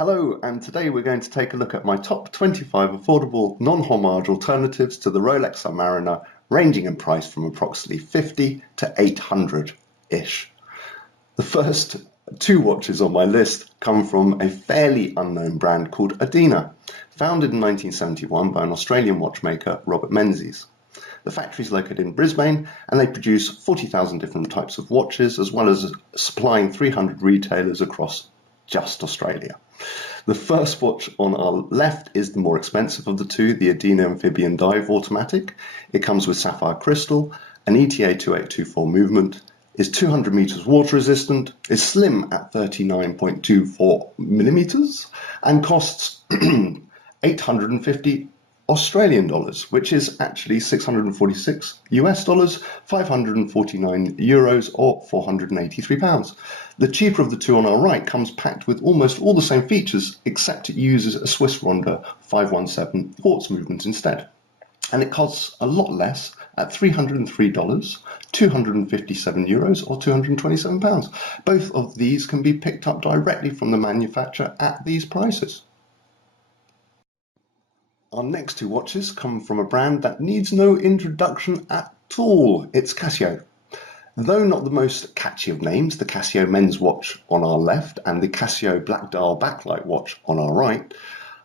Hello, and today we're going to take a look at my top 25 affordable non-homage alternatives to the Rolex Submariner, ranging in price from approximately 50 to 800-ish. The first two watches on my list come from a fairly unknown brand called ADINA, founded in 1971 by an Australian watchmaker, Robert Menzies. The factory is located in Brisbane, and they produce 40,000 different types of watches, as well as supplying 300 retailers across just Australia. The first watch on our left is the more expensive of the two, the ADINA Amphibian Dive Automatic. It comes with sapphire crystal, an ETA 2824 movement, is 200 meters water resistant, is slim at 39.24 millimeters, and costs 850 Australian dollars, which is actually 646 US dollars, 549 euros, or 483 pounds. The cheaper of the two on our right comes packed with almost all the same features, except it uses a Swiss Ronda 517 quartz movement instead. And it costs a lot less at $303, 257 euros, or 227 pounds. Both of these can be picked up directly from the manufacturer at these prices. Our next two watches come from a brand that needs no introduction at all. It's CASIO. Though not the most catchy of names, the CASIO men's watch on our left and the CASIO black dial backlight watch on our right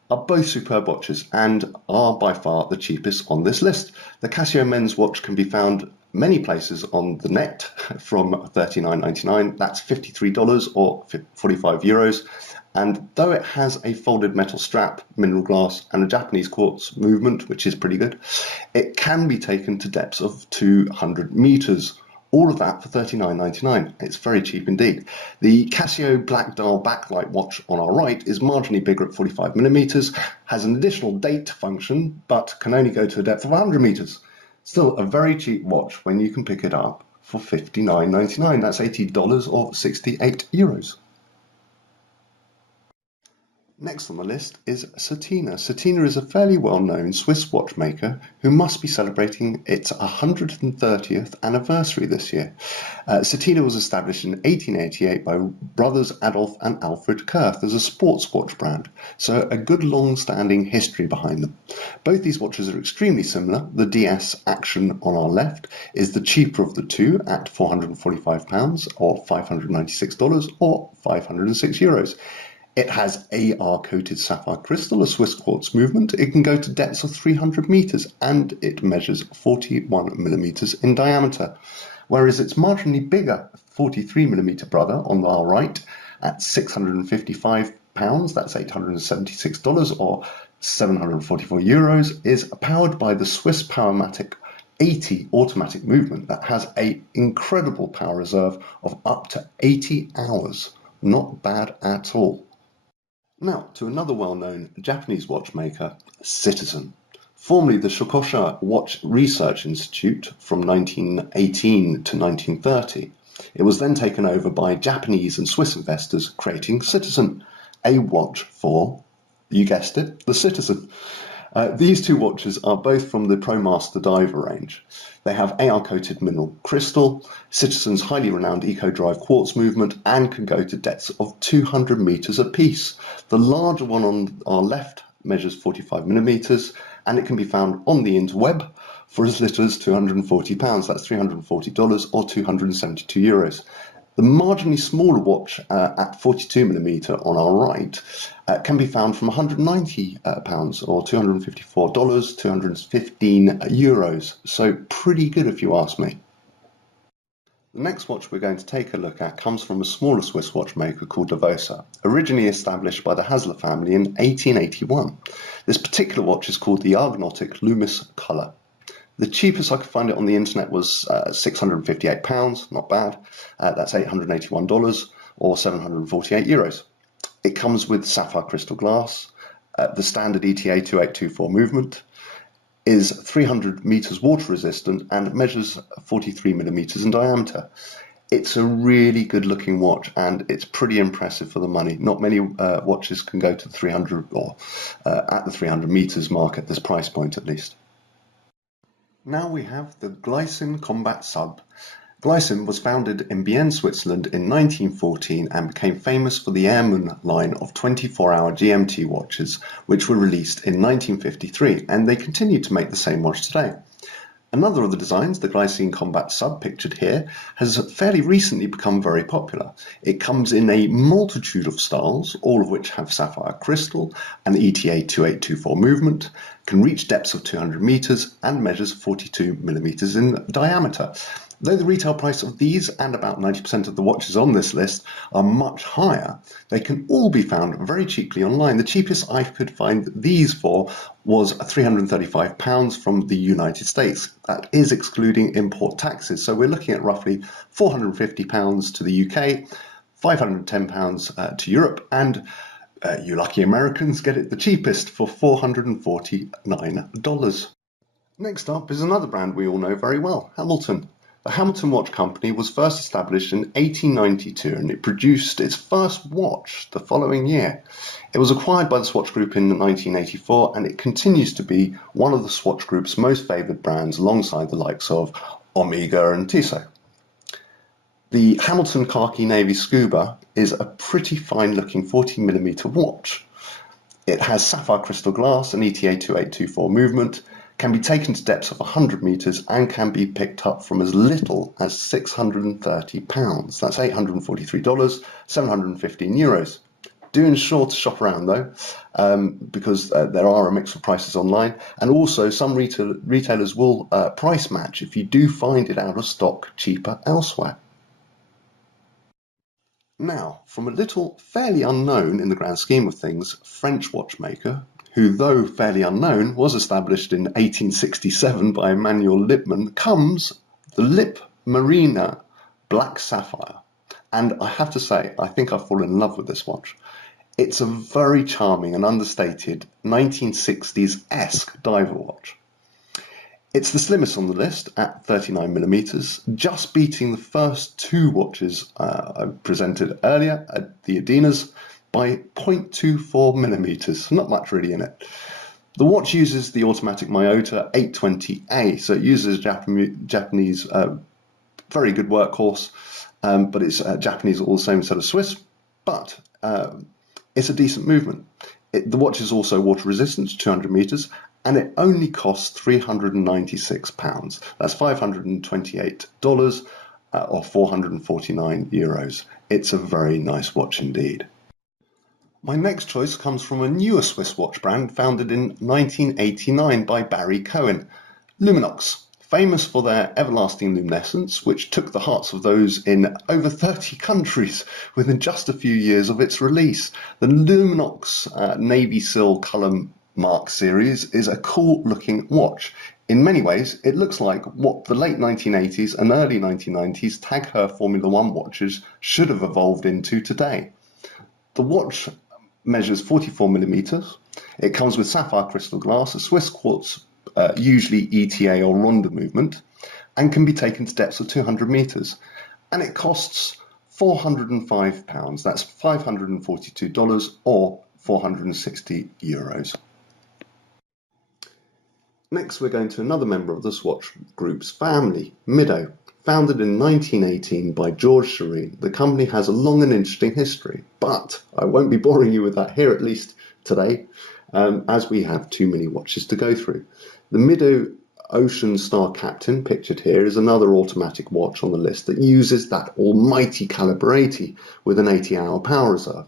are both superb watches and are by far the cheapest on this list. The CASIO men's watch can be found many places on the net from $39.99. That's $53 or 45 euros. And though it has a folded metal strap, mineral glass, and a Japanese quartz movement, which is pretty good, it can be taken to depths of 200 meters. All of that for $39.99. It's very cheap indeed. The CASIO black dial backlight watch on our right is marginally bigger at 45 millimeters, has an additional date function, but can only go to a depth of 100 meters. Still a very cheap watch when you can pick it up for $59.99. That's $80 or 68 euros. Next on the list is CERTINA. CERTINA is a fairly well-known Swiss watchmaker who must be celebrating its 130th anniversary this year. CERTINA was established in 1888 by brothers Adolf and Alfred Kurth as a sports watch brand, so a good long-standing history behind them. Both these watches are extremely similar. The DS Action on our left is the cheaper of the two at £445 or $596 or 506 euros. It has AR-coated sapphire crystal, a Swiss quartz movement. It can go to depths of 300 meters and it measures 41 millimeters in diameter, whereas its marginally bigger 43 millimeter brother on our right at £655, that's $876 or 744 euros, is powered by the Swiss Powermatic 80 automatic movement that has an incredible power reserve of up to 80 hours. Not bad at all. Now to another well-known Japanese watchmaker, Citizen. Formerly the Shokosha Watch Research Institute from 1918 to 1930. It was then taken over by Japanese and Swiss investors, creating Citizen, a watch for, you guessed it, the citizen. These two watches are both from the ProMaster Diver range. They have AR-coated mineral crystal, Citizen's highly renowned eco-drive quartz movement, and can go to depths of 200 meters apiece. The larger one on our left measures 45 millimeters, and it can be found on the interweb for as little as £240. That's $340 or 272 euros. The marginally smaller watch at 42 millimeter on our right can be found from £190 or $254, 215 euros. So pretty good if you ask me. The next watch we're going to take a look at comes from a smaller Swiss watchmaker called DAVOSA, originally established by the Hasler family in 1881. This particular watch is called the Argonautic Loomis Color. The cheapest I could find it on the internet was £658, not bad. That's $881 or 748 euros. It comes with sapphire crystal glass. The standard ETA 2824 movement is 300 meters water resistant and measures 43 millimeters in diameter. It's a really good looking watch and it's pretty impressive for the money. Not many watches can go to 300 or at the 300 meters mark at this price point at least. Now we have the Glycine Combat Sub. Glycine was founded in Bienne, Switzerland in 1914 and became famous for the Airman line of 24-hour GMT watches, which were released in 1953, and they continue to make the same watch today. Another of the designs, the Glycine Combat Sub pictured here, has fairly recently become very popular. It comes in a multitude of styles, all of which have sapphire crystal and ETA 2824 movement, can reach depths of 200 meters and measures 42 millimeters in diameter. Though the retail price of these and about 90% of the watches on this list are much higher, they can all be found very cheaply online. The cheapest I could find these for was £335 from the United States. That is excluding import taxes. So we're looking at roughly £450 to the UK, £510 to Europe, and you lucky Americans get it the cheapest for $449. Next up is another brand we all know very well, Hamilton. The Hamilton Watch Company was first established in 1892 and it produced its first watch the following year. It was acquired by the Swatch Group in 1984 and it continues to be one of the Swatch Group's most favoured brands alongside the likes of Omega and TISSOT. The Hamilton Khaki Navy Scuba is a pretty fine looking 40mm watch. It has sapphire crystal glass and ETA 2824 movement, can be taken to depths of 100 meters and can be picked up from as little as £630. That's $843, 715 euros. Do ensure to shop around though, because there are a mix of prices online, and also some retailers will price match if you do find it out of stock cheaper elsewhere. Now, from a little fairly unknown in the grand scheme of things French watchmaker, who, though fairly unknown, was established in 1867 by Emmanuel Lippmann, comes the Lip Marina Black Sapphire. And I have to say, I think I've fallen in love with this watch. It's a very charming and understated 1960s-esque diver watch. It's the slimmest on the list at 39mm, just beating the first two watches I presented earlier at the ADINAs, by 0.24mm, not much really in it. The watch uses the automatic Miyota 820A, so it uses Japanese very good workhorse, but it's Japanese all the same set of Swiss, but it's a decent movement. The watch is also water resistant to 200 meters, and it only costs £396. That's $528 or 449 euros. It's a very nice watch indeed. My next choice comes from a newer Swiss watch brand founded in 1989 by Barry Cohen, LUMINOX, famous for their everlasting luminescence, which took the hearts of those in over 30 countries within just a few years of its release. The LUMINOX Navy Seal Colour Mark series is a cool looking watch. In many ways, it looks like what the late 1980s and early 1990s Tag Heuer Formula One watches should have evolved into today. The watch measures 44mm. It comes with sapphire crystal glass, a Swiss quartz, usually ETA or Ronda movement, and can be taken to depths of 200 meters. And it costs £405. That's $542 or 460 euros. Next, we're going to another member of the Swatch Group's family, MIDO. Founded in 1918 by George Shireen, the company has a long and interesting history, but I won't be boring you with that here, at least today, as we have too many watches to go through. The MIDO Ocean Star Captain, pictured here, is another automatic watch on the list that uses that almighty caliber 80 with an 80-hour power reserve.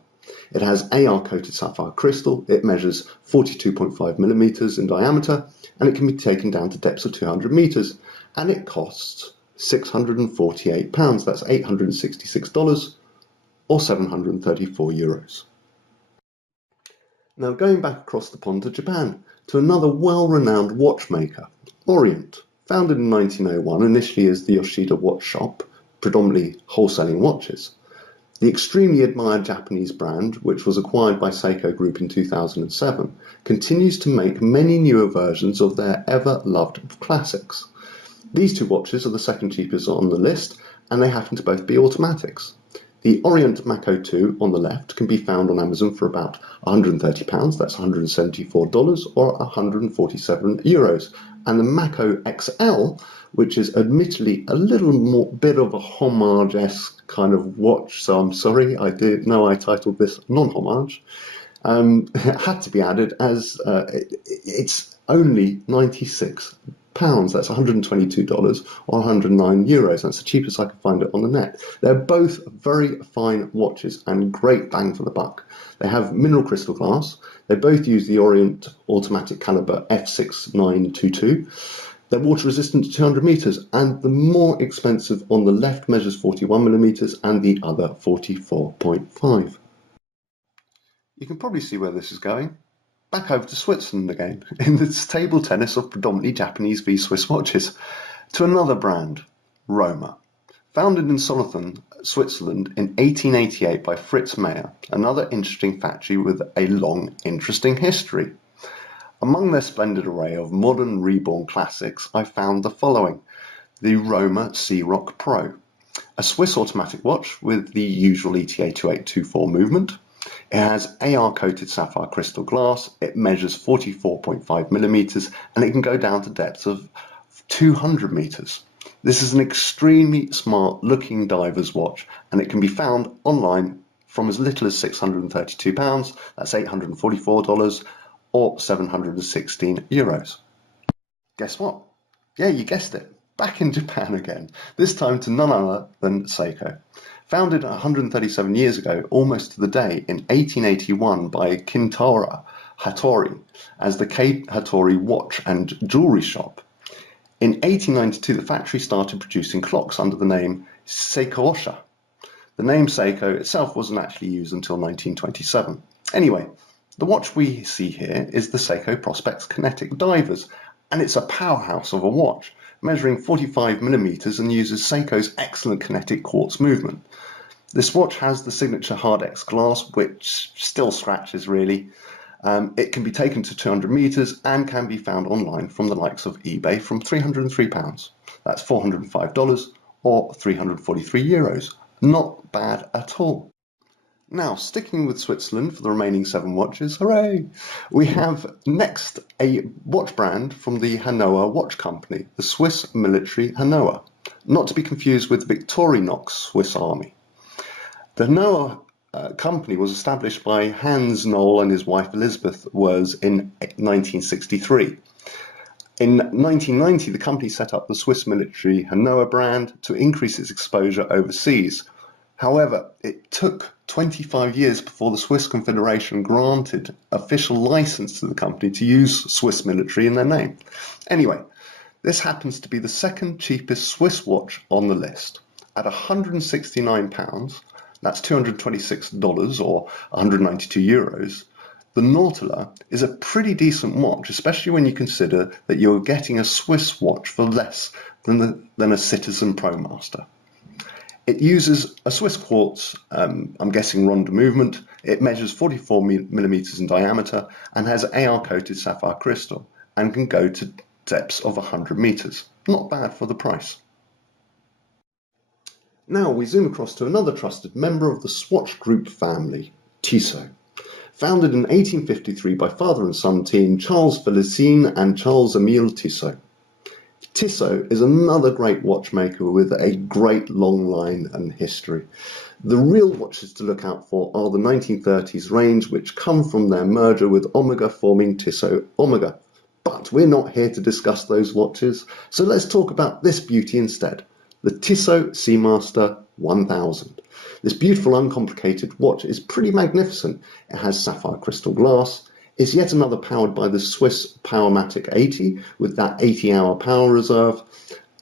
It has AR-coated sapphire crystal, it measures 42.5mm in diameter, and it can be taken down to depths of 200 meters, and it costs £648, that's $866 or 734 euros. Now going back across the pond to Japan, to another well-renowned watchmaker, ORIENT. Founded in 1901 initially as the Yoshida Watch Shop, predominantly wholesaling watches. The extremely admired Japanese brand, which was acquired by SEIKO Group in 2007, continues to make many newer versions of their ever-loved classics. These two watches are the second cheapest on the list, and they happen to both be automatics. The Orient Mako 2 on the left can be found on Amazon for about £130, that's $174 or 147 euros, and the Mako XL which is admittedly a little more bit of a homage-esque kind of watch, so I'm sorry, I didn't know I titled this Non-Homage. Had to be added as it's only £96. That's $122 or €109. That's the cheapest I could find it on the net. They're both very fine watches and great bang for the buck. They have mineral crystal glass. They both use the Orient automatic caliber F6922. They're water resistant to 200 meters, and the more expensive on the left measures 41 millimeters and the other 44.5. You can probably see where this is going. Back over to Switzerland again, in this table tennis of predominantly Japanese v Swiss watches, to another brand, Roamer. Founded in Solothurn, Switzerland in 1888 by Fritz Meyer, another interesting factory with a long, interesting history. Among their splendid array of modern reborn classics, I found the following: the Roamer Sea-Rock Pro, a Swiss automatic watch with the usual ETA 2824 movement. It has AR-coated sapphire crystal glass, it measures 44.5 millimeters, and it can go down to depths of 200 meters. This is an extremely smart looking diver's watch, and it can be found online from as little as £632, that's $844, or €716. Guess what? Yeah, you guessed it. Back in Japan again, this time to none other than SEIKO. Founded 137 years ago, almost to the day, in 1881 by Kintaro Hattori as the K. Hattori Watch and Jewelry Shop. In 1892, the factory started producing clocks under the name SEIKO. The name SEIKO itself wasn't actually used until 1927. Anyway, the watch we see here is the SEIKO Prospex Kinetic Divers, and it's a powerhouse of a watch, measuring 45 millimeters and uses SEIKO's excellent kinetic quartz movement. This watch has the signature Hard-X glass, which still scratches really. It can be taken to 200 meters and can be found online from the likes of eBay from £303. That's $405 or €343. Not bad at all. Now, sticking with Switzerland for the remaining 7 watches, hooray! We have next a watch brand from the HANOWA watch company, the Swiss military HANOWA, not to be confused with Victorinox Swiss Army. The HANOWA company was established by Hans Knoll and his wife Elizabeth was in 1963. In 1990, the company set up the Swiss military HANOWA brand to increase its exposure overseas. However, it took 25 years before the Swiss Confederation granted official license to the company to use Swiss military in their name. Anyway, this happens to be the second cheapest Swiss watch on the list. At £169, that's $226 or €192, the Nautila is a pretty decent watch, especially when you consider that you're getting a Swiss watch for less than a Citizen ProMaster. It uses a Swiss quartz, I'm guessing Ronda movement. It measures 44 millimeters in diameter and has AR-coated sapphire crystal and can go to depths of 100 meters. Not bad for the price. Now we zoom across to another trusted member of the Swatch Group family, Tissot. Founded in 1853 by father and son team Charles Félicien and Charles Émile Tissot. Tissot is another great watchmaker with a great long line and history. The real watches to look out for are the 1930s range, which come from their merger with Omega, forming Tissot Omega. But we're not here to discuss those watches, so let's talk about this beauty instead, the Tissot Seamaster 1000. This beautiful uncomplicated watch is pretty magnificent. It has sapphire crystal glass. It's yet another powered by the Swiss Powermatic 80 with that 80-hour power reserve.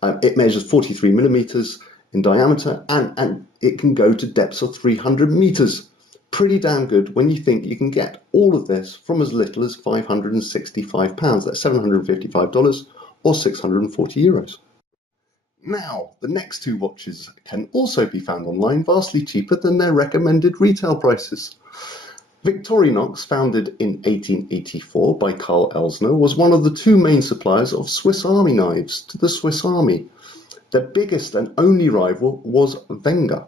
It measures 43 millimeters in diameter and it can go to depths of 300 meters. Pretty damn good when you think you can get all of this from as little as £565. That's $755 or €640. Now, the next 2 watches can also be found online, vastly cheaper than their recommended retail prices. Victorinox, founded in 1884 by Carl Elsner, was one of the 2 main suppliers of Swiss Army knives to the Swiss Army. Their biggest and only rival was Wenger.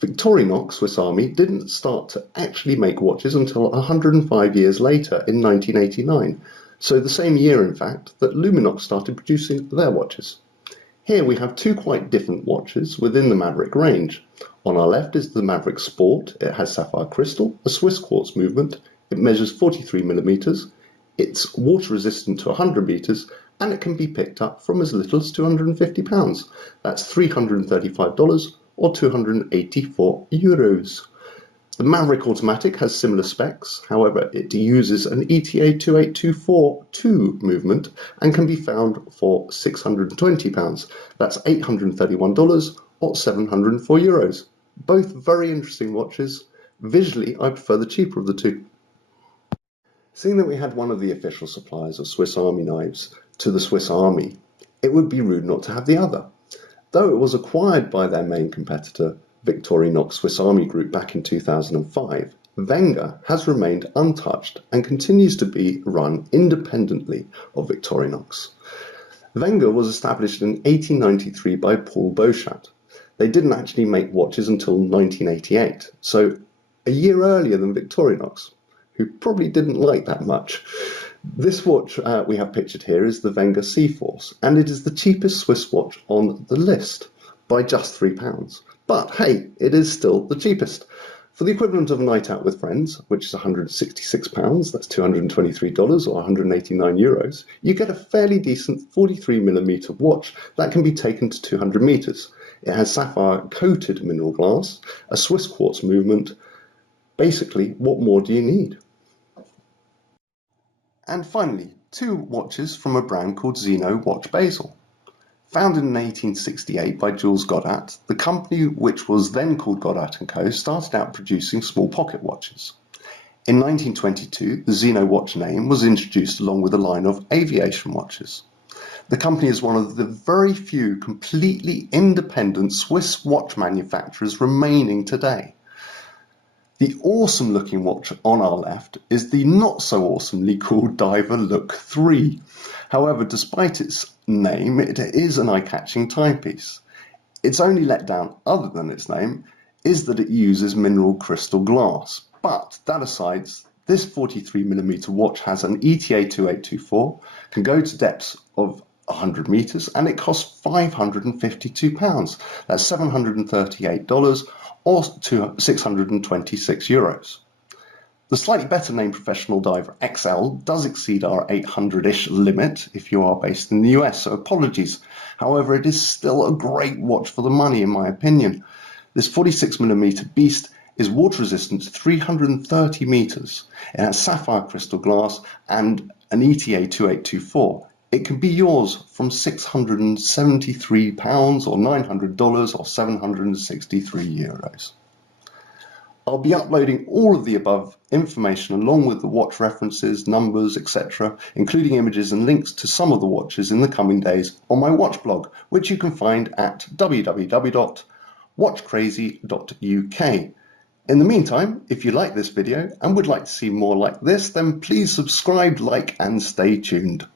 Victorinox Swiss Army didn't start to actually make watches until 105 years later in 1989, so the same year in fact that LUMINOX started producing their watches. Here we have two quite different watches within the Maverick range. On our left is the Maverick Sport. It has sapphire crystal, a Swiss quartz movement, it measures 43 millimeters, it's water resistant to 100 meters, and it can be picked up from as little as £250. That's $335 or 284 euros. The Maverick Automatic has similar specs, however it uses an ETA 28242 movement and can be found for £620. That's $831 or 704 euros. Both very interesting watches. Visually, I prefer the cheaper of the two. Seeing that we had one of the official suppliers of Swiss Army knives to the Swiss Army, it would be rude not to have the other. Though it was acquired by their main competitor, VICTORINOX Swiss Army Group, back in 2005, Wenger has remained untouched and continues to be run independently of Victorinox. Wenger was established in 1893 by Paul Bochat. They didn't actually make watches until 1988, so a year earlier than Victorinox, who probably didn't like that much. This watch we have pictured here is the Wenger Seaforce, and it is the cheapest Swiss watch on the list by just £3. But hey, it is still the cheapest. For the equivalent of a night out with friends, which is £166, that's $223 or 189 euros, you get a fairly decent 43mm watch that can be taken to 200 meters. It has sapphire coated mineral glass, a Swiss quartz movement. Basically, what more do you need? And finally, two watches from a brand called ZENO-WATCH BASEL. Founded in 1868 by Jules Godart, the company, which was then called Godart & Co., started out producing small pocket watches. In 1922, the ZENO-WATCH name was introduced along with a line of aviation watches. The company is one of the very few completely independent Swiss watch manufacturers remaining today. The awesome looking watch on our left is the not so awesomely called Diver Look 3. However, despite its name, it is an eye-catching timepiece. Its only letdown, other than its name, is that it uses mineral crystal glass. But that aside, this 43mm watch has an ETA 2824, can go to depths of 100 meters, and it costs £552. That's $738 or 626 euros. The slightly better named Professional Diver XL does exceed our 800-ish limit if you are based in the US, so apologies. However, it is still a great watch for the money in my opinion. This 46mm beast is water resistant to 330 meters. It has sapphire crystal glass and an ETA 2824. It can be yours from £673 or $900 or 763 euros. I'll be uploading all of the above information along with the watch references, numbers, etc., including images and links to some of the watches in the coming days on my watch blog, which you can find at www.watchcrazy.uk. In the meantime, if you like this video and would like to see more like this, then please subscribe, like, and stay tuned.